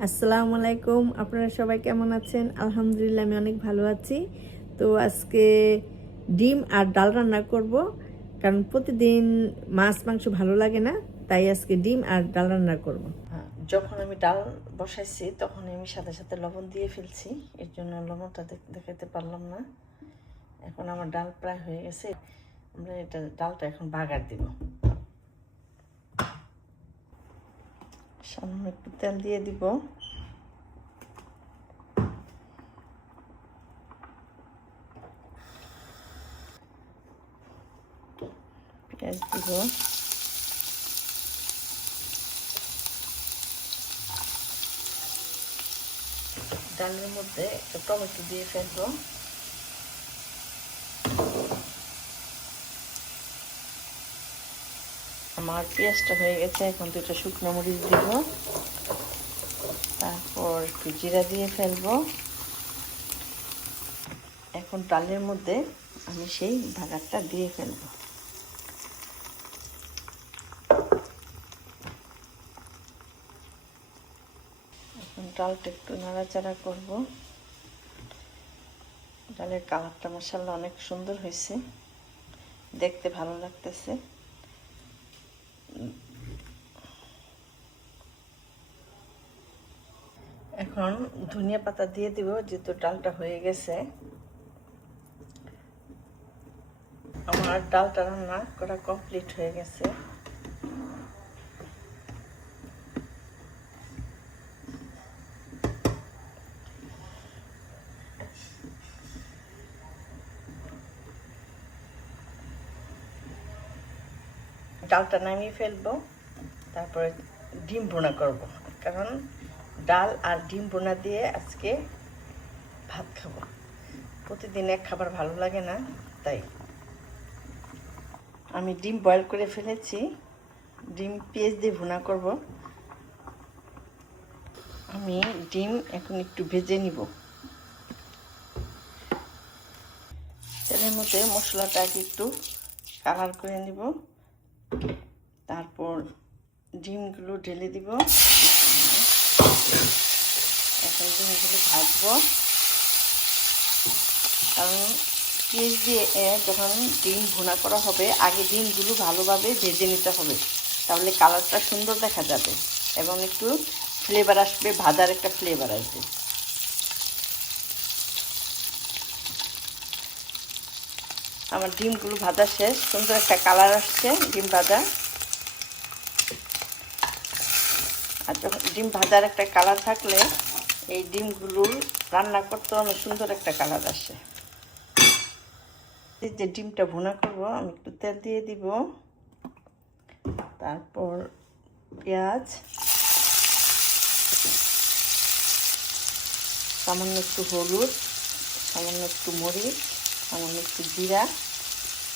আসসালামু আলাইকুম। আপনারা সবাই কেমন আছেন? আলহামদুলিল্লাহ আমি অনেক ভালো আছি। তো আজকে ডিম আর ডাল রান্না করব কারণ প্রতিদিন মাছ মাংস ভালো লাগে না তাই আজকে ডিম আর ডাল রান্না করব। হ্যাঁ, যখন আমি ডাল বসাইছি তখন আমি সাথে সাথে লবণ দিয়ে ফেলছি। এর জন্য লবণটা দেখ- দেখাতে পারলাম না। এখন আমার ডাল প্রায় হয়ে গেছে। আমরা এটা ডালটা এখন বাগার দিব। সামান্য একটু তেল দিয়ে দিব। পেঁয়াজ দিব। ডালের মধ্যে একটা টমেটো দিয়ে ফেলব। আমার পেঁয়াজটা হয়ে গেছে, এখন দুটো শুকনো মরিচ দিব। তারপর একটু জিরা দিয়ে ফেলব। এখন ডালের মধ্যে আমি সেই ভাগারটা দিয়ে ফেলব। এখন ডালটা একটু নাড়াচাড়া করব। ডালের কালারটা মশাল্লা অনেক সুন্দর হয়েছে। দেখতে ভালো লাগতেছে। এখন ধনিয়া পাতা দিয়ে দিব, যেহেতু ডালটা হয়ে গেছে। আমার ডালটা রান্না করা কমপ্লিট হয়ে গেছে। ডালটা নামিয়ে ফেলব, তারপরে ডিম ভুনা করব। কারণ ডাল আর ডিম ভুনা দিয়ে আজকে ভাত খাব। প্রতিদিন এক খাবার ভালো লাগে না, তাই। আমি ডিম বয়েল করে ফেলেছি, ডিম পেঁয়াজ দিয়ে ভুনা করব। আমি ডিম এখন একটু ভেজে নিব। তেলের মধ্যে মশলাটা আগে একটু কালার করে নিব। তারপর ডিমগুলো ঢেলে দিব। এখন ডিমগুলো ভাজবো। কারণ পেঁয়াজ দিয়ে যখন ডিম ভুনা করা হবে, আগে ডিমগুলো ভালোভাবে ভেজে নিতে হবে। তাহলে কালারটা সুন্দর দেখা যাবে এবং একটু ফ্লেভার আসবে, ভাজার একটা ফ্লেভার আসবে। আমার ডিমগুলো ভাজা শেষ। সুন্দর একটা কালার আসছে ডিম ভাজা। আর যখন ডিম ভাজার একটা কালার থাকলে এই ডিমগুলো রান্না করতে অনেক সুন্দর একটা কালার আসে। যে ডিমটা ভুনা করব, আমি একটু তেল দিয়ে দিব। তারপর পেঁয়াজ। সামান্য একটু হলুদ, সামান্য একটু মরিচ। সামান্য একটু জিরা,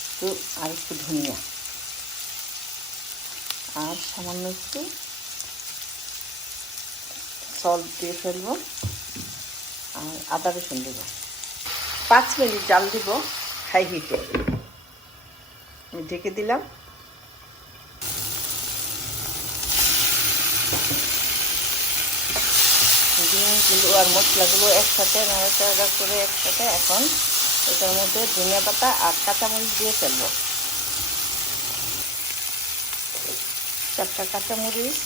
একটু আর একটু ধনিয়া। আর সামান্য একটু সল্ট দিয়ে ফেলব আর আদা রসুন দেব। পাঁচ মিনিট জাল দিব হাই হিটে ঢেকে দিলাম। আর মশলাগুলো একসাথে নাড়াচাড়া করে একসাথে এখন এটার মধ্যে ধনিয়া পাতা আর কাঁচামরিচ দিয়ে ফেলব। চারটা কাঁচামরিচ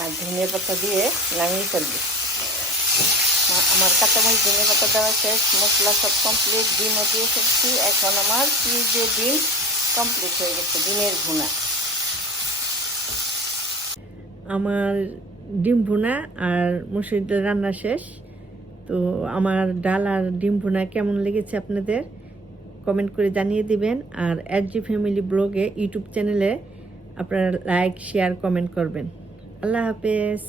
আর ধনিয়া পাতা দিয়ে নামিয়ে ফেলব। আমার কাঁচামরিচ, ধনিয়া পাতা দেওয়া শেষ। মশলা সব কমপ্লিট ডিমও দিয়ে ফেলছি। এখন আমার ফ্রিজে ডিম কমপ্লিট হয়ে গেছে, ডিমের ভুনা। আমার ডিম ভুনা আর মুসুরির রান্না শেষ। তো আমার ডাল আর ডিম ভুনা কেমন লেগেছে আপনাদের? কমেন্ট করে জানিয়ে দিবেন। আর এর জি ফ্যামিলি ব্লগে ইউটিউব চ্যানেলে আপনারা লাইক শেয়ার কমেন্ট করবেন। আল্লাহ হাফেজ।